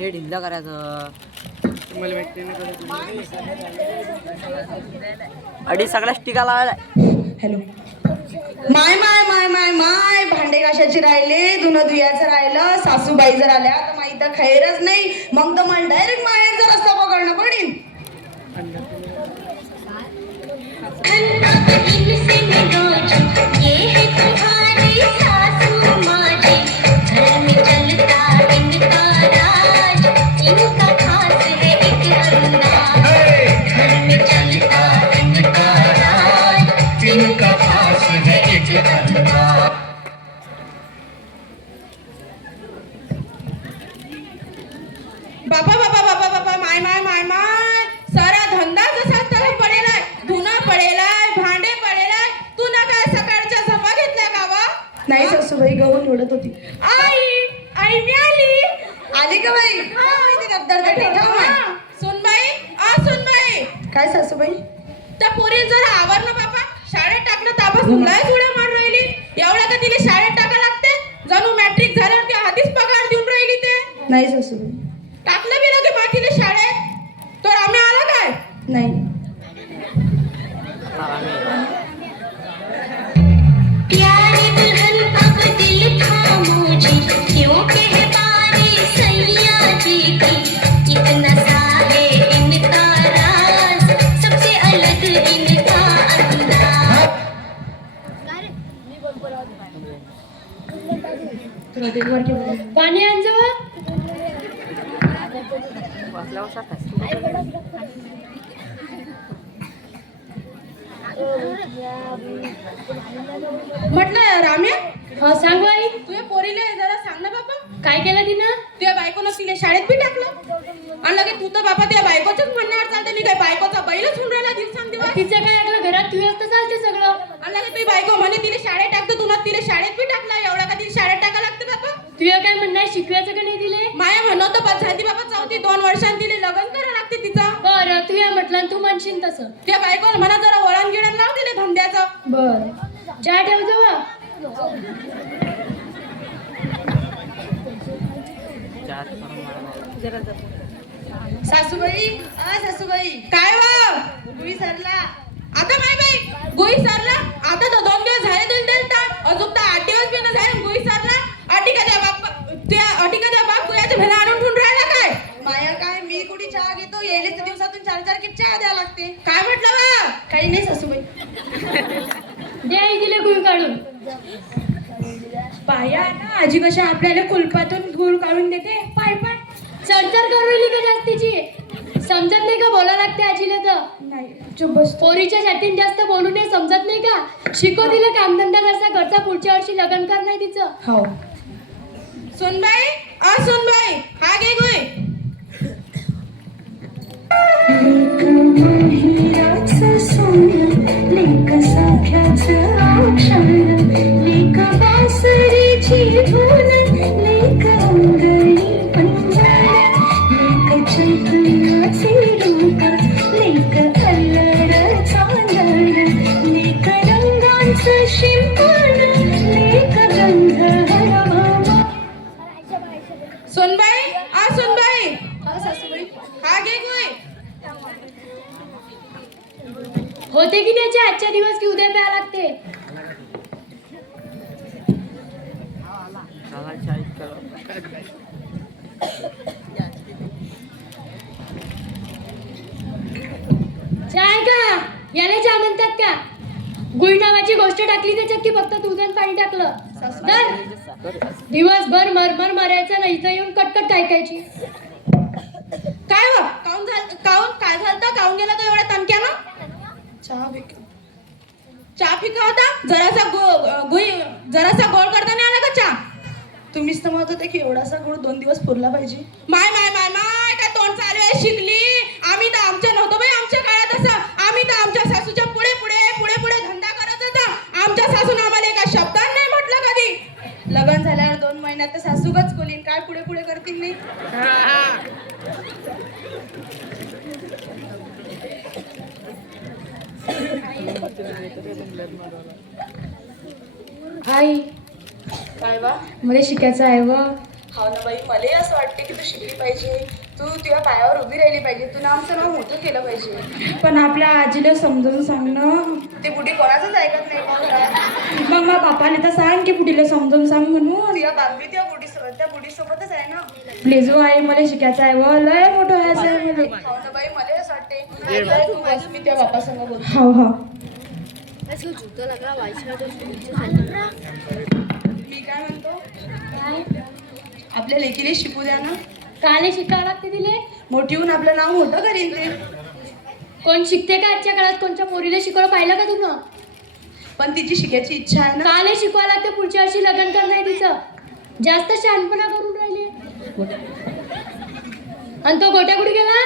हे ढिल्ल करायचं. अडीच सगळ्या स्टिका लावायला. हॅलो. माय माय माय माय माय. भांडे घाशाचे राहिले? धुणं धुयाचं राहिलं. सासूबाई जर आल्या तर माहीत खैरच नाही. मग तर मला डायरेक्ट माहेरचा रस्ता पकडणं पडेल गहू निवडत होती. आई आई मी आली. आली का बाई? सुनबाई आ सुनबाई. काय सासूबाई? त्या पोरील जरा आवर ना बापा. शाळेत टाकलं ताबा सुनलाय उड्या मार राहिली. एवढ्या का तिला शाळेत टाका लागते? जणू मॅट्रिक झाल्यावर ती आधीच पगार देऊन राहिली ते. नाही सासूबाई. टाकलं बी की मातीला शाळेत. तर आम्ही आला काय? नाही. पाणी म्हटलं राम्या हा सांग बाई. तुझ्या पोरीले जरा सांग ना बाबा काय केलं तिनं? तुझ्या बायकोनं तिला शाळेत बी टाकलं. आणि लगे तू तर बाबा त्या बायकोच्याच म्हणण्यावर चालते. नाही काय बायकोचा बैलच होऊन राहिला दिल सांग दिवस. तिचं काय ऐकलं घरात तू असतं चालते सगळं. आणि लगे तुझी बायको म्हणे तिला शाळेत टाकतो तुला तिला शाळेत बी टाकला. एवढा का तिला शाळेत टाका लागते बाबा तुझ्या काय म्हणणं शिकवायचं का नाही दिले माया म्हणत तर झाली बाबा चौथी दोन वर्षांनी तिला लग्न करा लागते तिचं. बरं तू या म्हटलं तू म्हणशील तसं. त्या बायकोला म्हणा जरा वळण गिळण लाव तिला धंद्याचं. बर. चहा ठेव जवळ. सासूबाई सासूबाई. काय वा? गुई सरला. आता माय बाई गुई सरला. आता तर दोन दिवस झाले दिल दिलता अजून तर आठ दिवस बी न झाले गुई सरला अटी का त्या बाप त्या अटी का त्या बाप गुयाच्या भेला आणून ठेवून राहिला काय माया काय मी कुठे चहा घेतो येईले तर दिवसातून चार चार किट चहा द्यावा लागते काय म्हटलं बा काही नाही सासूबाई द्या आई दिले गुळ काढून पाया ना आजी कशा आपल्याला कुलपातून धूळ काढून देते? पाय पाय. चढचढ करू राहिली का जास्तीची? समजत नाही का बोला लागते आजीला तर? नाही चुप बस. पोरीच्या छातीन जास्त बोलू नये समजत नाही का? शिकव दिलं कामधंदा जसा घरचा पुढच्या वर्षी लग्न कर नाही तिचं. हो. सुनबाई अ सुनबाई हा माहिराचं सोनं लेक साख्याचं औक्षण लेक बासरीची धून याला चहा म्हणतात का गुळ नावाची गोष्ट टाकली त्याच्यात की फक्त दूध आणि पाणी टाकलं. तर दिवसभर मरमर मारायचं नाही इथं येऊन कटकट ऐकायची. काय व काऊन झाल काऊन काय झालं काऊन गेला तो एवढ्या तणक्यानं चहा चहा फिका होता? जरासा गो गुई जरासा गोळ करता नाही आला का चहा? तुम्हीच तर म्हणत होते की एवढासा गुळ दोन दिवस पुरला पाहिजे. माय माय माय माय काय तोंड चालू आहे? शिकली. महिन्यात तर सासूगच बोलीन. काय पुढे पुढे करतील नाही आई. काय वा मला शिकायचं आहे व. हो ना बाई मला असं वाटते की तू शिकली पाहिजे. तू तुझ्या पायावर उभी राहिली पाहिजे. तू आमचं नाव मोठं केलं पाहिजे. पण आपल्या आजीला समजावून सांग ना ते बुढी कोणाचंच ऐकत नाही. मग घरात मग मग बापाने तर सांग की पुढीला समजावून सांग म्हणून. तुझ्या बाबी त्या बुढी त्या बुढीसोबतच आहे ना. प्लीज हो आई मला शिकायचं आहे व लय मोठं आहे मला हो ना बाई मला असं वाटते तू मी त्या बापासंग बोलतो. हो हो. मी काय म्हणतो? आपल्या लेकीला शिकू द्या ना. काले शिकावं लागते तिले? मोठी होऊन आपलं नाव मोठं करीन ते. कोण शिकते का आजच्या काळात? कोणच्या पोरीला शिकवलं पाहिलं का तुला पण तिची शिकायची इच्छा आहे ना. काले शिकवा लागते पुढच्या वर्षी लग्न करणं आहे तिचं. जास्त शहाणपणा करून राहिले. आणि तो गोट्या कुठे गेला?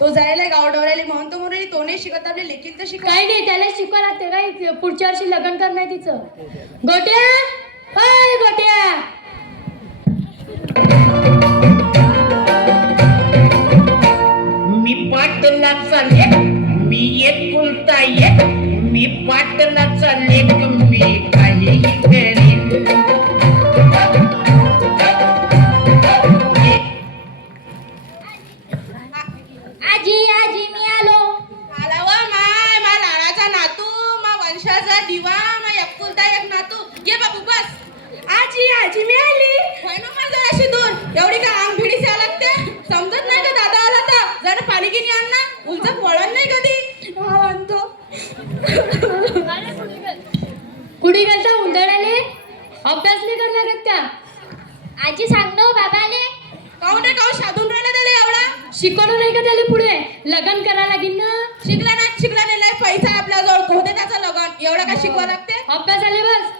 तो जायला गावडवरायला म्हणून तो म्हणून तो नाही शिकत आपल्या लेकीत तर शिकत काही नाही त्याला शिकवा लागते. काय पुढच्या वर्षी लग्न करणं आहे तिचं. गोट्या? अय गोट्या. पाटलाचा लेख मी एक कुलता एक मी पाटलाचा लेख मी काहीही करीन आजी आजी मी आलो. आला वा माय मा लाडाचा नातू मा वंशाचा दिवा मा एकुलता एक नातू. ये बाबू बस. आजी आजी मी आली. होय ना माझं अशी दूर एवढी का अंग भिडी द्या लागते समजत नाही का दादा आला तर जरा पाणी गिनी आण ना उलच वळण नाही कधी हा म्हणतो कुठे गेलता उंदराने अभ्यास नाही करणार आहेत का आजी सांग ना बाबाले. काऊन रे काऊन साधून राहिला त्याला एवढा? शिकवलं नाही का त्याला पुढे? लग्न करा लागेल ना. शिकला ना शिकला नाही लय पैसा आपल्या जवळ. होते त्याचं लगन. एवढा का शिकवा लागते? अभ्यास आले बस.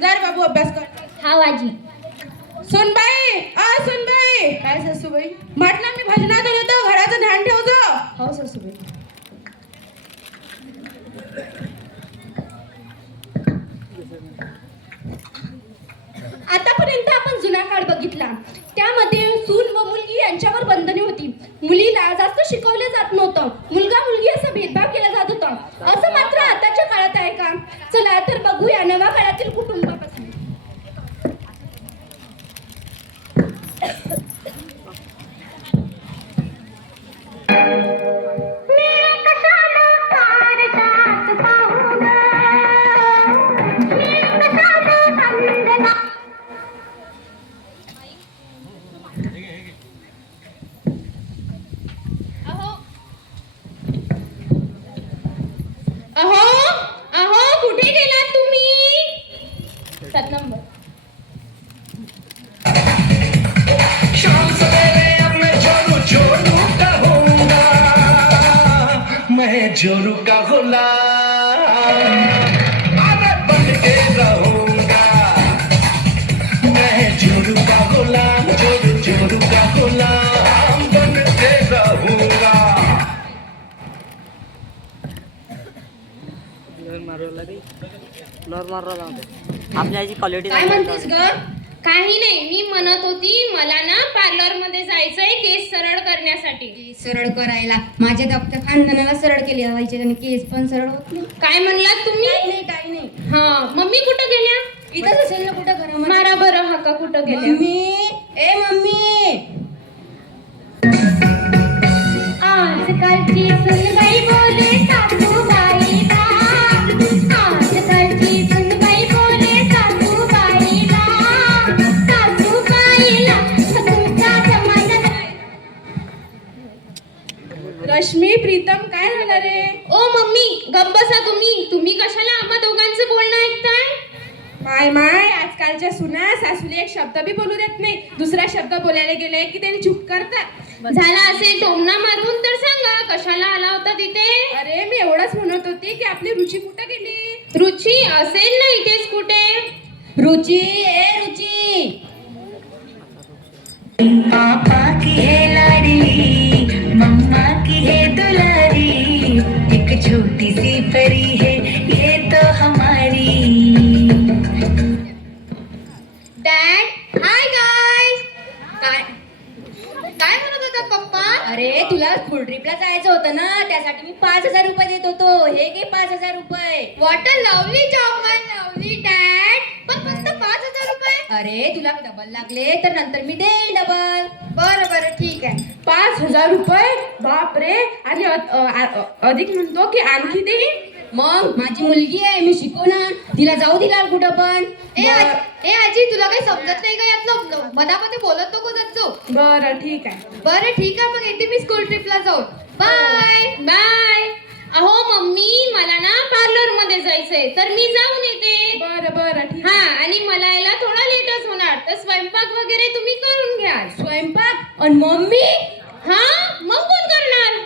जा रे बाबू अभ्यास कर. हा आजी. सुनबाई आ सुनबाई काय सासूबाई? म्हटलं मी भजनात येतो घराचं ध्यान ठेवतो. हो सासूबाई. आतापर्यंत आपण जुना काळ बघितला. त्यामध्ये सून व मुलगी यांच्यावर बंधने होती. मुलीला जास्त शिकवलं जात नव्हतं. लोर मारला जाऊ आपल्या आईची क्वालिटी काय म्हणतेस ग? काही नाही मी म्हणत होती मला ना पार्लरमध्ये जायचंय केस सरळ करण्यासाठी. सरळ करायला. माझ्या दप्तर खानदानाला सरळ केली. पाहिजे आणि केस पण सरळ होत नाही. काय म्हणलात तुम्ही? नाही काही नाही. हा मम्मी कुठं गेल्या? इथंच असेल ना कुठं घरामध्ये? मारा बरं हाका कुठं गेल्या? मम्मी ए मम्मी! आजकालची सुनबाई प्रीतम काय झालं रे? ओ मम्मी गप्प बसा तुम्ही. तुम्ही कशाला आम्हा दोघांचं बोलणं ऐकताय? माय माय आजकालच्या सुना सासूले एक शब्द बी बोलू देत नाही. दुसरा शब्द बोलायला गेले की त्यांनी चूप करतात. झाला असेल टोमना मारून तर सांगा कशाला आला होता तिथे? अरे मी एवढंच म्हणत होती की आपली रुची कुठं गेली? रुची असेल ना इथेच कुठे? रुची ए रुची. नंतर मी देईल डबल बरं बरं ठीक आहे. पाच हजार रुपये बाप रे आणि अ- अ- अ- अधिक म्हणतो की आणखी देईन मग माझी मुलगी आहे मी शिकवणार. तिला जाऊ दिला कुठं पण. ए आजी ए आजी तुला काही समजत नाही का यातलं? मनामध्ये बोलत नको जातो बरं ठीक आहे. बरं ठीक आहे मग येते मी स्कूल ट्रिपला जाऊन. बाय बाय अहो मम्मी मला ना पार्लरमध्ये जायचंय. तर मी जाऊन येते. बरं बरं ठीक हा आणि मला यायला थोडा लेटच होणार तर तुम्ही करून घ्या स्वयंपाक आणि मम्मी हा? मग कोण करणार?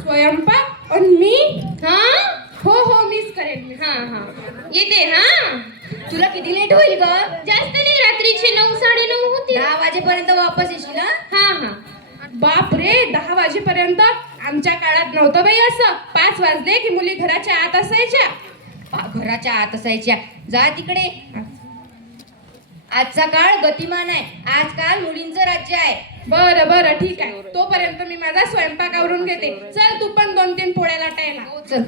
स्वयंपाक आणि मी? हा? हो हो मीच करेन मी हा हा. येते हा? तुला किती लेट होईल ग? जास्त नाही रात्रीचे नऊ साडे नऊ होतील. दहा वाजेपर्यंत वापस येशील ना हा हा. बाप रे दहा वाजेपर्यंत? आमच्या काळात नव्हतं बाई असं. पाच वाजले की मुली घराच्या आत असायच्या. घराच्या आत असायच्या. जा तिकडे. आजचा काळ गतिमान आहे. आजकाल मुलींचं राज्य आहे. बरं बरं ठीक आहे. तोपर्यंत मी माझा स्वयंपाक आवरून घेते. चल तू पण दोन तीन पोळ्या लाटायला हो, चल.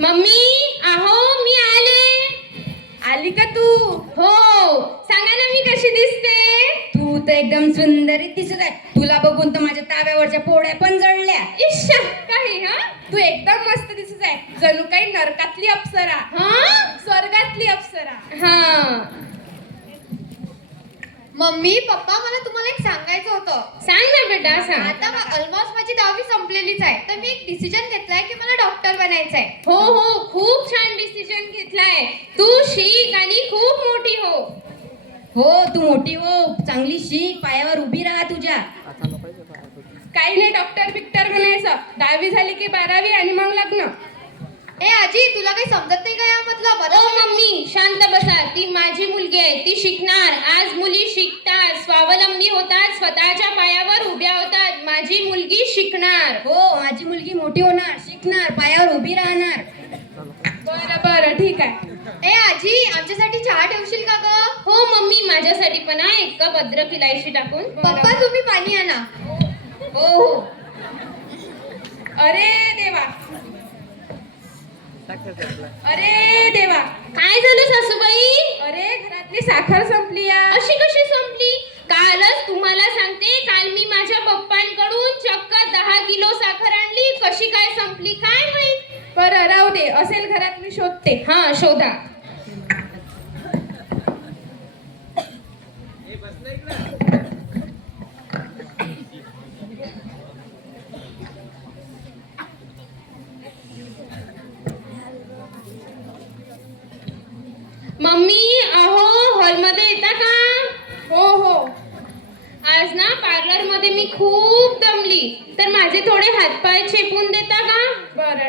मम्मी अहो मी आले. आली का तू? हो. सांगा ना मी कशी दिसते? तू तर एकदम सुंदरीत दिसत आहे. तुला बघून तर माझ्या ताव्यावरच्या पोळ्या पण जळल्या. इश्श काही हा? तू एकदम मस्त आहे. जणू काही नरकातली अप्सरा. हा? स्वर्गातली अप्सरा. हा. मम्मी पप्पा मला तुम्हाला एक सांगायचं होतं. सांग ना बेटा सांग. आता ऑलमोस्ट माझी दहावी संपलेलीच आहे. तर मी एक डिसिजन घेतलाय की मला डॉक्टर बनायचं आहे हो हो. खूप छान डिसिजन घेतलाय. तू शिक आणि खूप मोठी हो. हो तू मोठी हो. चांगली शिक. पायावर उभी राहा तुझ्या. काही नाही डॉक्टर बिक्टर म्हणायचं दहावी झाली की बारावी आणि मग लग्न. ए आजी तुला काही समजत नाही का यामधलं ओ मला मम्मी. शांत बसा. ती माझी मुलगी आहे. ती शिकणार. आज मुली शिकतात. स्वावलंबी होतात. स्वतःच्या पायावर उभ्या होतात. माझी मुलगी शिकणार. हो माझी मुलगी मोठी होणार. शिकणार. पायावर उभी राहणार. बरं बरं. ठीक आहे. ए आजी आमच्यासाठी चहा ठेवशील का ग? हो मम्मी. माझ्यासाठी पण हा. एक कप अद्रक इलायची टाकून. पप्पा तुम्ही पाणी आणा. हो हो. अरे देवा. अरे देवा. काय झालं सासूबाई? अरे घरातली साखर संपली अशी कशी संपली? कालच तुम्हाला सांगते काल मी माझ्या पप्पांकडून चक्क दहा किलो साखर आणली. कशी काय संपली काय माहीत? बरं राहू दे. असेल घरात मी शोधते. हा शोधा मम्मी अहो हॉलमध्ये येता का हो हो आज ना पार्लरमध्ये मी खूप दमली तर माझे थोडे हातपाय चेपून देता का बरं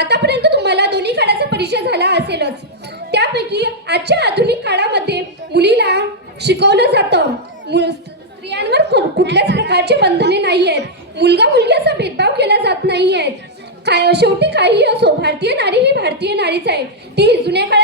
आतापर्यंत तुम्हाला दोन्ही काळाचा परिचय झाला असेलच. त्यापैकी आजच्या आधुनिक काळामध्ये मुलीला शिकवलं जातं. स्त्रियांवर कुठल्याच प्रकारचे बंधने नाही आहेत. मुलगा मुलगी असा भेदभाव केला जात नाही आहे काय शेवटी काही असो भारतीय नारी ही भारतीय नारीच आहे. ती जुन्या काळातील